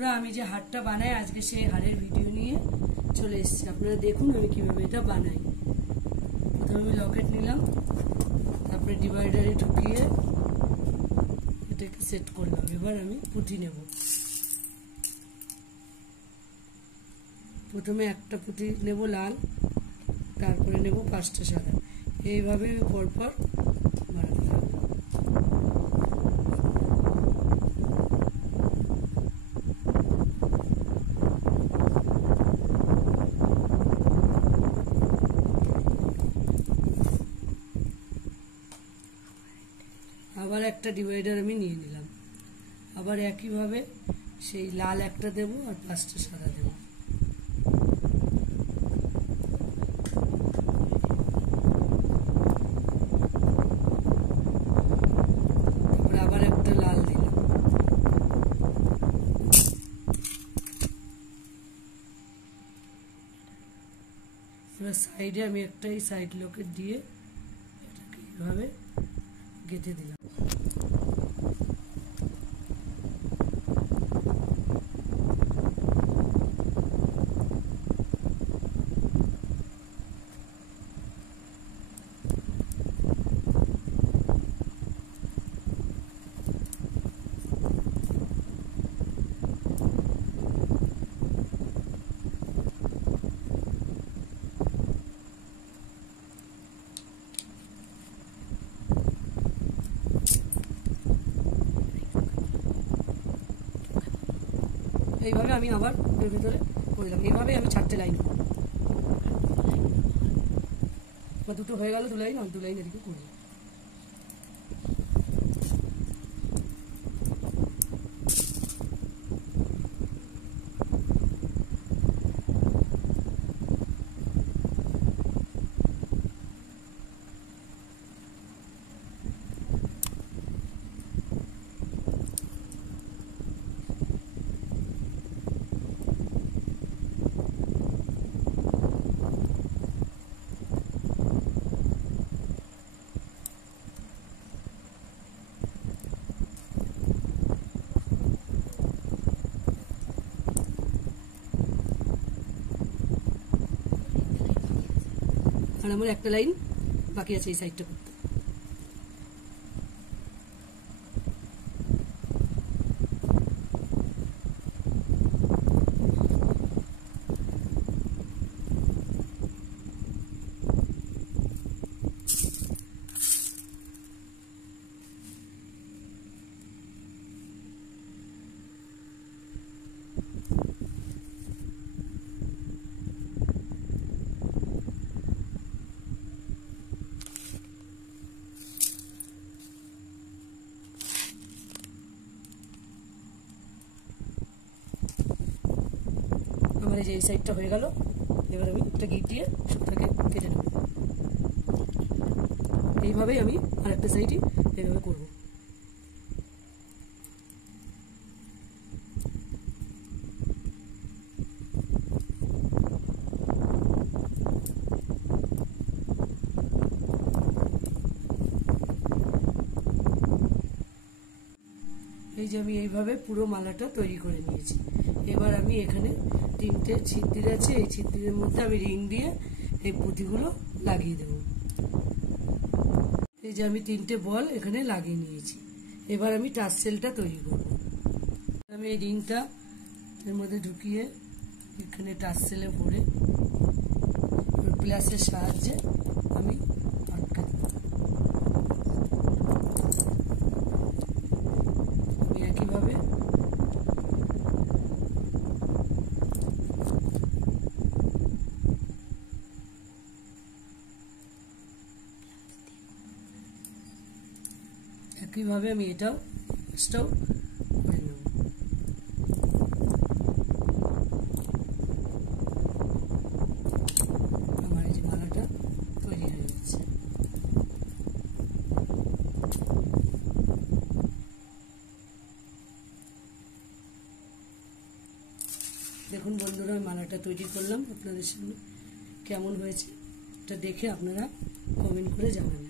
বন্ধুরা, আমি যে হারটা বানাই আজকে সেই হারের ভিডিও নিয়ে চলে এসেছি। আপনারা দেখুন আমি কিভাবে এটা বানাই। প্রথমে আমি লকেট নিলাম, তারপরে ডিভাইডারে ঢুকিয়ে এটাকে সেট করলাম। এবার আমি পুঁতি নেব। প্রথমে একটা পুঁতি নেব লাল, তারপরে নেব 5টা সাদা। এইভাবে পরপর বানাতে থাকবো। আবার একটা ডিভাইডার আমি নিয়ে নিলাম। আবার একইভাবে সেই লাল একটা দেব আর 5টা সাদা দেব। তারপরে আবার একটা লাল দিলাম। এবার সাইডে আমি একটা এই সাইড লকেট দিয়ে এটাকে এইভাবে গেঁথে দিলাম। এইভাবে আমি আবার এর ভিতরে করলাম। এইভাবে আমি 4টে লাইন করব। দুটো হয়ে গেল, 2 লাইন আর 2 লাইন এদিকে করব। আর আমার একটা লাইন বাকি আছে এই সাইডটা করতে। আমার এই যে এই সাইডটা হয়ে গেল। এবার আমি একটা গিট দিয়ে সুতাকে কেটে নেব। এইভাবেই আমি আর একটা সাইডই এইভাবে করব। এই যে আমি এইভাবে পুরো মালাটা তৈরি করে নিয়েছি। এবার আমি এখানে 3টে ছিদ্র আছে, এই ছিদ্রের মধ্যে আমি রিং দিয়ে এই পুঁতিগুলো লাগিয়ে দেব। এই যে আমি 3টে বল এখানে লাগিয়ে নিয়েছি। এবার আমি টার্সেলটা তৈরি করব। আমি এই রিংটা এর মধ্যে ঢুকিয়ে এখানে টার্সেলে ভরে প্লাসের সাহায্যে আমি আটকে দেব। একইভাবে আমি এটাও করে নেব। আমার এই যে মালাটা তৈরি হয়ে যাচ্ছে। দেখুন বন্ধুরা, আমি মালাটা তৈরি করলাম আপনাদের সামনে। কেমন হয়েছে এটা দেখে আপনারা কমেন্ট করে জানাবেন।